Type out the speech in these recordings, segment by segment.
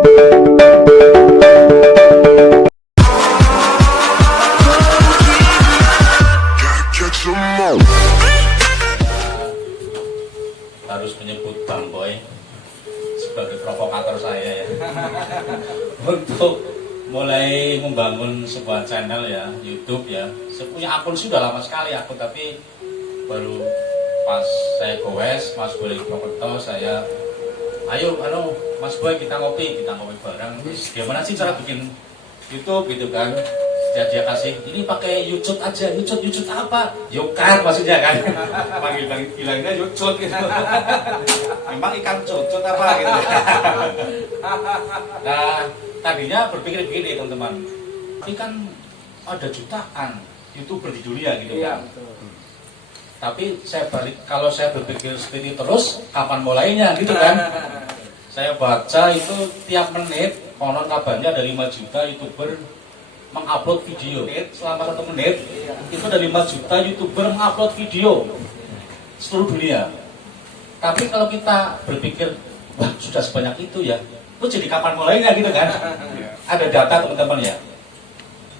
Harus menyebut Bang Boy sebagai provokator saya ya untuk mulai membangun sebuah channel ya YouTube ya. Saya punya akun sudah lama sekali akun, tapi baru pas saya goes Mas Boy Prokerto, saya ayo Mas Boy kita ngopi bareng. Gimana sih cara bikin YouTube gitu kan? Dia kasih ini pakai YouTube aja. YouTube apa? Yokat maksudnya kan. Bilangnya YouTube gitu. Memang ikan cucut apa gitu. Nah, tadinya berpikir begini teman-teman. Ini kan ada jutaan YouTuber di dunia gitu kan. Tapi kalau saya berpikir seperti terus, kapan mulainya gitu kan? Saya baca itu tiap menit konon kabarnya ada 5 juta YouTuber mengupload video selama 1 menit. Itu ada 5 juta YouTuber mengupload video seluruh dunia. Tapi kalau kita berpikir wah sudah sebanyak itu ya, itu jadi kapan mulainya gitu kan? Ada data teman-teman ya.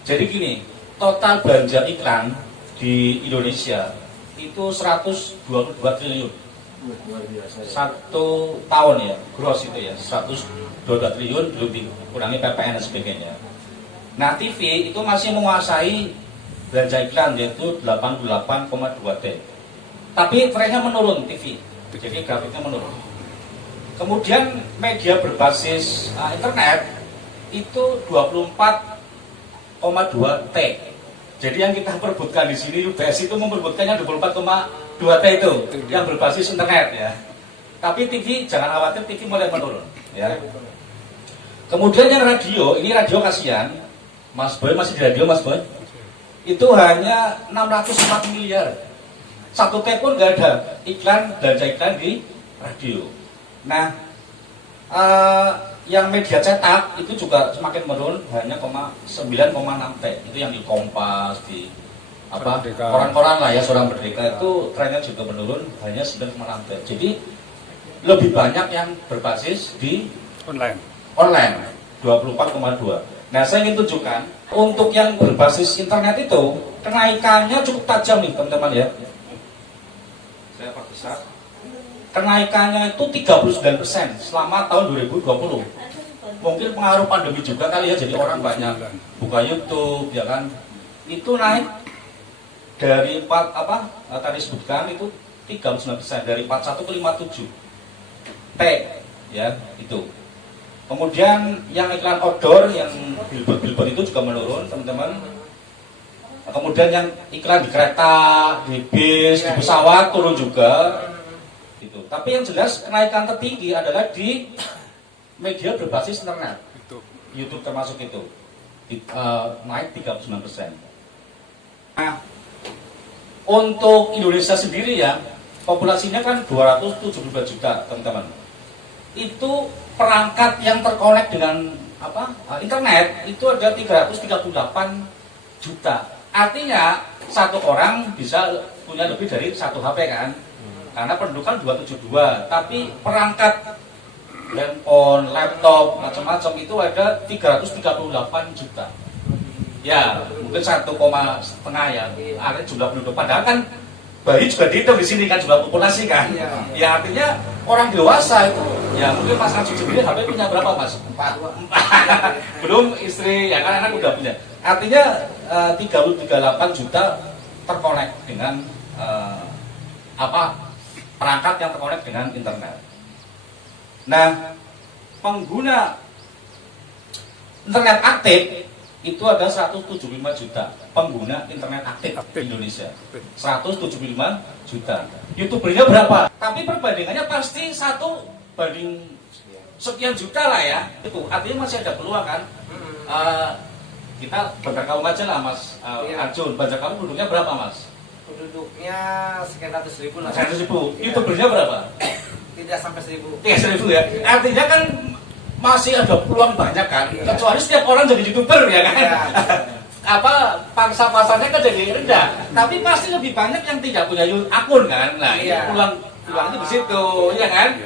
Jadi gini, total belanja iklan di Indonesia itu 122 triliun. Satu tahun ya, gross itu ya 122 triliun belum dikurangi PPN dan sebagainya. Nah, TV itu masih menguasai belanja iklan yaitu 88,2 T. Tapi trennya menurun TV. Jadi grafiknya menurun. Kemudian media berbasis internet itu 24,2 T. Jadi yang kita perebutkan di sini UBS itu memperebutkannya 24,2 T itu yang berbasis internet ya. Tapi TV jangan khawatir, TV mulai menurun ya. Kemudian yang radio, ini radio kasihan. Mas Boy masih di radio Mas Boy? Itu hanya 604 miliar. 1 T pun nggak ada iklan, belanja iklan di radio. Nah, yang media cetak itu juga semakin menurun, hanya 9,6 T. Itu yang di Kompas, di koran-koran lah ya, Seorang Merdeka itu trennya juga menurun, hanya 9,6 T. Jadi lebih banyak yang berbasis di online 24,2. Nah, saya ingin tunjukkan untuk yang berbasis internet itu kenaikannya cukup tajam nih teman-teman ya. Saya perbesar. Kenaikannya itu 39% selama tahun 2020. Mungkin pengaruh pandemi juga kali ya, jadi orang banyak buka YouTube ya kan. Itu naik dari tadi sebutkan itu 39%, dari 41 ke 57 T ya itu. Kemudian yang iklan outdoor, yang billboard itu juga menurun teman-teman. Kemudian yang iklan di kereta, di bis, di pesawat turun juga. Gitu. Tapi yang jelas kenaikan tertinggi adalah di media berbasis internet. YouTube termasuk itu. Naik 39%. Nah, untuk Indonesia sendiri ya, populasinya kan 272 juta teman-teman. Itu perangkat yang terkonek dengan internet itu ada 338 juta. Artinya satu orang bisa punya lebih dari 1 HP kan? Karena penduduk kan 272, tapi perangkat handphone, laptop, macam-macam itu ada 338 juta. Ya, mungkin 1,5 ya, artinya jumlah penduduk. Padahal kan bayi juga dihitung di sini kan jumlah populasi kan. Ya artinya orang dewasa itu ya mungkin Mas Haji sendiri HP punya berapa Mas? 4. Belum istri ya kan anak udah punya. Artinya 338 juta terkonek dengan perangkat yang terkonek dengan internet. Nah, pengguna internet aktif itu ada 175 juta pengguna internet aktif di Indonesia. 175 juta. YouTubernya berapa? Tapi perbandingannya pasti 1 banding sekian juta lah ya. Itu artinya masih ada peluang kan. Kita Banjar Kaung aja lah Mas Arjun. Banjar Kaung penduduknya berapa Mas? Penduduknya sekitar 100.000 lah. 100.000. YouTubernya berapa? Tidak sampai 1.000. 1.000 ya. Artinya kan masih ada peluang banyak kan, kecuali setiap orang jadi YouTuber ya kan. Pangsa pasarnya kan jadi rendah, tapi pasti lebih banyak yang tidak punya akun kan. Nah, ini peluang itu di situ, ya kan.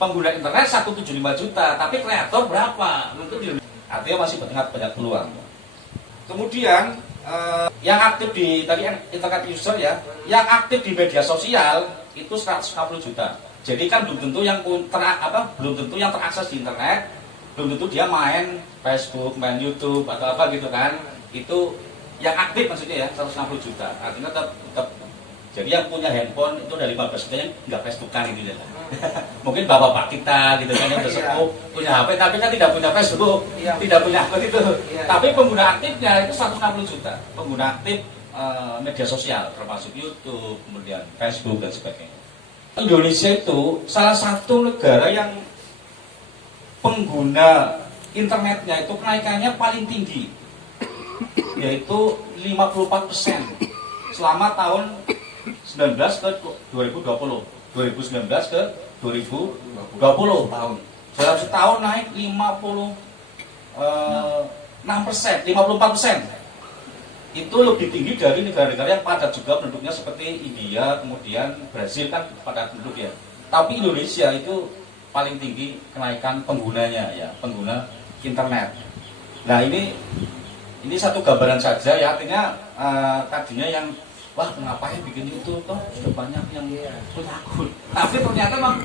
pengguna internet 175 juta, tapi kreator berapa? Artinya masih banyak peluang. Kemudian yang aktif di tadi internet user ya, yang aktif di media sosial itu 150 juta. Jadi kan belum tentu yang belum tentu yang terakses di internet, belum tentu dia main Facebook, main YouTube atau apa gitu kan. Itu yang aktif maksudnya ya 160 juta. Artinya tetap jadi yang punya handphone itu dari 15 juta yang nggak Facebookan gitu ya. Mungkin bapak-bapak kita gitu kan yang udah sepuh punya HP tapi kan tidak punya Facebook, tidak punya akun itu. Tapi pengguna aktifnya itu 160 juta. Pengguna aktif media sosial termasuk YouTube, kemudian Facebook dan sebagainya. Indonesia itu salah satu negara yang pengguna internetnya itu kenaikannya paling tinggi, yaitu 54% selama tahun 19 ke 2020, 2019 ke 2020 tahun. Dalam setahun naik 56%, 54%. Itu lebih tinggi dari negara-negara yang padat juga penduduknya seperti India, kemudian Brazil kan padat penduduk ya. Tapi Indonesia itu paling tinggi kenaikan penggunanya ya, pengguna internet. Nah ini satu gambaran saja ya, artinya tadinya yang wah kenapa ya bikin itu toh sudah banyak yang punya akun. Tapi ternyata memang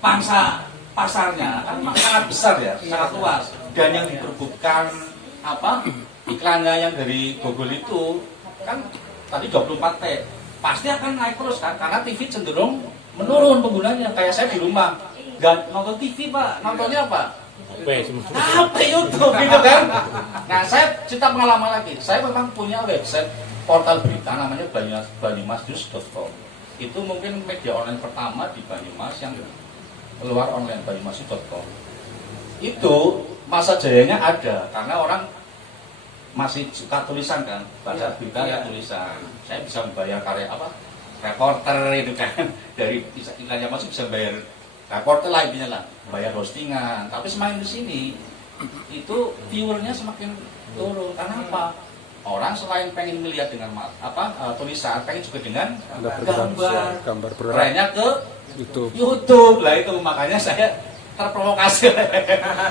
pangsa pasarnya kan sangat besar ya, sangat luas. Dan yang diperbutkan iklannya yang dari Google itu kan tadi 24 T pasti akan naik terus kan, karena TV cenderung menurun penggunanya. Kayak saya di rumah nggak nonton TV Pak, nontonnya apa? HP YouTube gitu kan. Nah saya cerita pengalaman lagi, saya memang punya website portal berita namanya banyumasnews.com. Itu mungkin media online pertama di Banyumas yang keluar online, banyumasnews.com. Itu masa jayanya ada karena orang masih suka tulisan kan, baca berita ya tulisan. Saya bisa membayar karya reporter itu kan, dari iklannya masih bisa bayar reporter lah intinya lah, bayar hostingan. Tapi semakin di sini itu viewernya semakin turun. Karena apa? Orang selain pengen melihat dengan tulisan, pengen juga dengan gambar kerennya ke YouTube. Lah itu makanya saya terprovokasi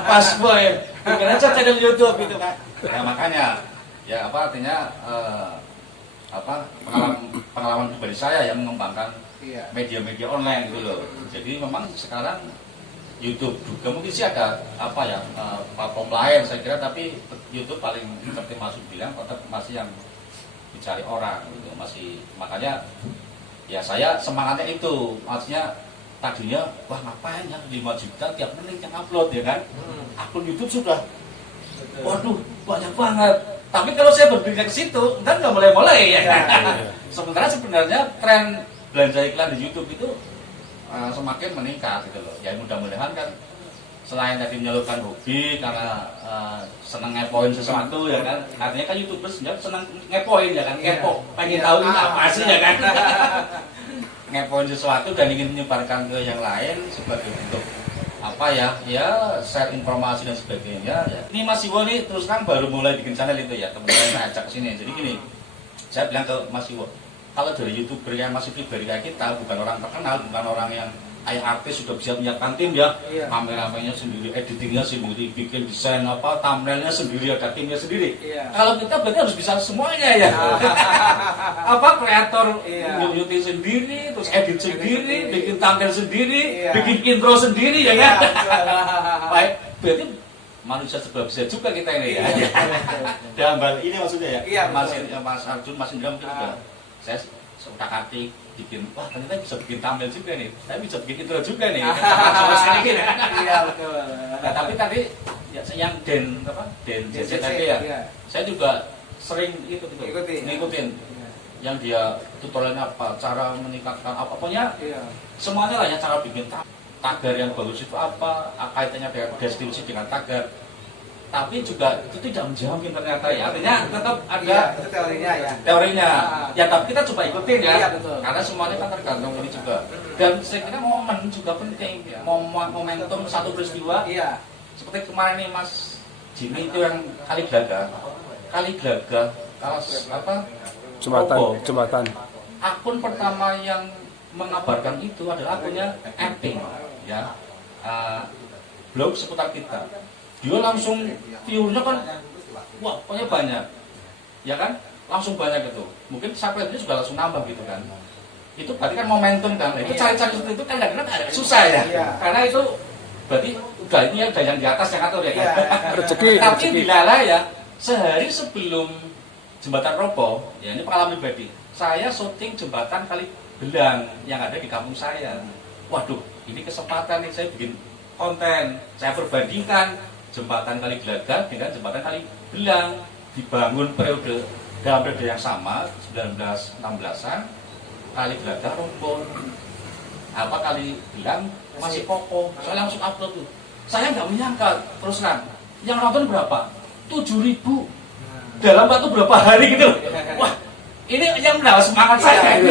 pas boy bikin aja channel YouTube gitu kan. Ya makanya ya artinya pengalaman pribadi saya yang mengembangkan media-media online gitu loh. Jadi memang sekarang YouTube juga mungkin sih ada platform lain saya kira, tapi YouTube paling seperti Mas bilang tetap masih yang dicari orang gitu, masih. Makanya ya saya semangatnya itu, maksudnya tadinya wah ngapain ya 5 juta tiap menit yang upload ya kan, akun YouTube sudah waduh banyak banget. Tapi kalau saya berpikir ke situ kan nggak mulai ya kan. Sebenarnya tren belanja iklan di YouTube itu semakin meningkat gitu loh. Ya mudah-mudahan kan selain tadi menyalurkan hobi karena senang ngepoin sesuatu ya kan. Artinya kan YouTubers senang ngepoin ya kan, ngepo, pengen tahu ini apa sih ya kan. Ngepoin sesuatu dan ingin menyebarkan ke yang lain sebagai bentuk share informasi dan sebagainya ya. Ini Mas Iwo nih terus kan baru mulai bikin channel itu ya, teman-teman saya ajak ke sini. Jadi gini, saya bilang ke Mas Iwo, kalau dari YouTuber yang masih pribadi kayak kita, bukan orang terkenal, bukan orang yang kayak artis sudah bisa menyiapkan tim ya, kameramannya sendiri, editingnya sendiri, bikin desain thumbnailnya sendiri, ada timnya sendiri. Kalau kita berarti harus bisa semuanya ya. Kreator nyuting sendiri, terus edit sendiri, bikin thumbnail sendiri, bikin intro sendiri ya kan. Baik, berarti manusia serba bisa juga kita ini ya. Dalam hal ini maksudnya ya. Mas Arjun, Mas Indra mungkin juga. Saya suka hati bikin, wah ternyata bisa bikin thumbnail juga nih, saya bisa bikin intro juga nih. Iya betul. Nah tapi tadi yang Den JC tadi ya, saya juga sering ngikutin yang dia tutorialnya apa, cara meningkatkan pokoknya semuanya lah ya, cara bikin tagar yang bagus itu apa, kaitannya dengan deskripsi dengan tagar. Tapi juga itu tidak menjamin ternyata ya, artinya tetap ada teorinya ya, tapi kita coba ikutin ya, karena semuanya kan tergantung ini juga. Dan saya kira momen juga penting ya, momentum satu peristiwa seperti kemarin nih Mas Jimmy itu yang kali gelaga jembatan. Akun pertama yang mengabarkan itu adalah akunnya Emping ya. blog seputar kita. Dia langsung view-nya kan, wah pokoknya banyak, ya kan? Langsung banyak gitu. Mungkin subscribe-nya juga langsung nambah gitu kan. Itu berarti kan momentum kan. Itu cari-cari seperti itu kan kadang-kadang agak susah ya. Karena itu berarti udah ini udah yang di atas yang atur ya kan. Rezeki. Tapi dilala ya, sehari sebelum jembatan roboh, ya ini pengalaman pribadi. Saya syuting jembatan Kali Belang yang ada di kampung saya. Waduh, ini kesempatan nih saya bikin konten. Saya perbandingkan jembatan Kali Gelaga dengan jembatan Kali Belang, dibangun dalam periode yang sama 1916-an. Kali Gelaga roboh, apa Kali Belang masih kokoh. Saya langsung upload tuh. Saya nggak menyangka terus terang. Yang nonton berapa? 7.000 dalam waktu berapa hari gitu. Wah, ini yang menambah semangat saya.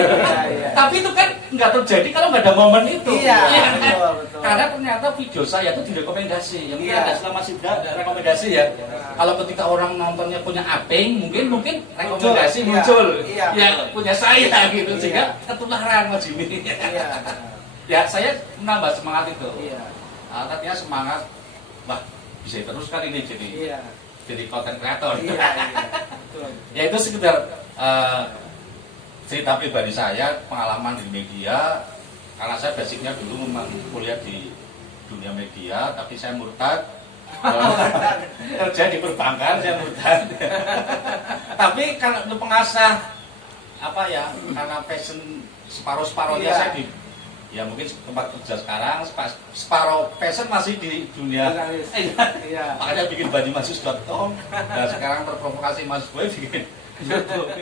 Tapi itu kan nggak terjadi kalau nggak ada momen itu. Iya, Kan? betul. Karena ternyata video saya itu direkomendasi. Yang mungkin ada selama ada rekomendasi ya. Kalau ketika orang nontonnya punya aping, mungkin rekomendasi muncul. Ya punya saya gitu, sehingga ketularan Mas Jimmy. Ya saya menambah semangat itu. Artinya semangat, wah bisa teruskan ini jadi konten kreator. Ya itu sekedar cerita pribadi saya, pengalaman di media. Karena saya basicnya dulu memang kuliah di dunia media, tapi saya murtad. Kerja di perbankan saya murtad. Tapi kalau untuk pengasah apa ya, karena passion separuh-separuhnya saya di ya mungkin tempat kerja sekarang separuh passion masih di dunia. Makanya bikin banyumasus.com dan sekarang terprovokasi Mas Boy bikin YouTube.